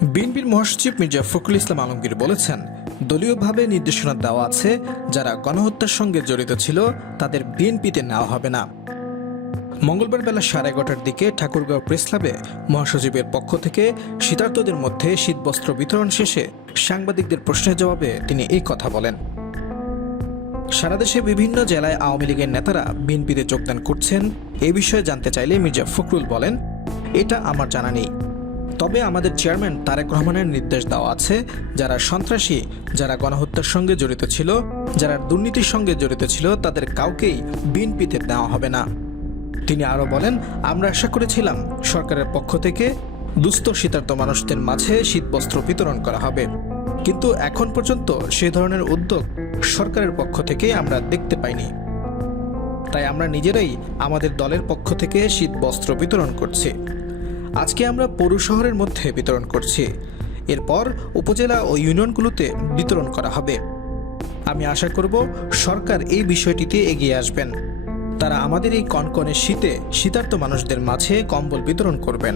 বিএনপির মহাসচিব মির্জা ফখরুল ইসলাম আলমগীর বলেছেন, দলীয়ভাবে নির্দেশনা দেওয়া আছে, যারা গণহত্যার সঙ্গে জড়িত ছিল, তাদের বিএনপিতে নেওয়া হবে না। মঙ্গলবার বেলা সাড়ে এগারোটার দিকে ঠাকুরগাঁও প্রেস ক্লাবে মহাসচিবের পক্ষ থেকে শীতার্তদের মধ্যে শীতবস্ত্র বিতরণ শেষে সাংবাদিকদের প্রশ্নের জবাবে তিনি এই কথা বলেন। সারা দেশে বিভিন্ন জেলায় আওয়ামী লীগের নেতারা বিএনপিতে যোগদান করছেন, এ বিষয়ে জানতে চাইলে মির্জা ফখরুল বলেন, এটা আমার জানা নেই। তবে আমাদের চেয়ারম্যান তারেক রহমানের নির্দেশ দেওয়া আছে, যারা সন্ত্রাসী, যারা গণহত্যার সঙ্গে জড়িত ছিল, যারা দুর্নীতির সঙ্গে জড়িত ছিল, তাদের কাউকেই বিএনপিতে নেওয়া হবে না। তিনি আরও বলেন, আমরা আশা করেছিলাম সরকারের পক্ষ থেকে দুস্থ শীতার্ত মানুষদের মাঝে শীতবস্ত্র বিতরণ করা হবে। কিন্তু এখন পর্যন্ত সে ধরনের উদ্যোগ সরকারের পক্ষ থেকে আমরা দেখতে পাইনি। তাই আমরা নিজেরাই আমাদের দলের পক্ষ থেকে শীত বস্ত্র বিতরণ করছি। আজকে আমরা পৌর শহরের মধ্যে বিতরণ করছি। এরপর উপজেলা ও ইউনিয়নগুলোতে বিতরণ করা হবে। আমি আশা করব সরকার এই বিষয়টিতে এগিয়ে আসবেন। তারা আমাদের এই কনকনে শীতে শীতার্থ মানুষদের মাঝে কম্বল বিতরণ করবেন।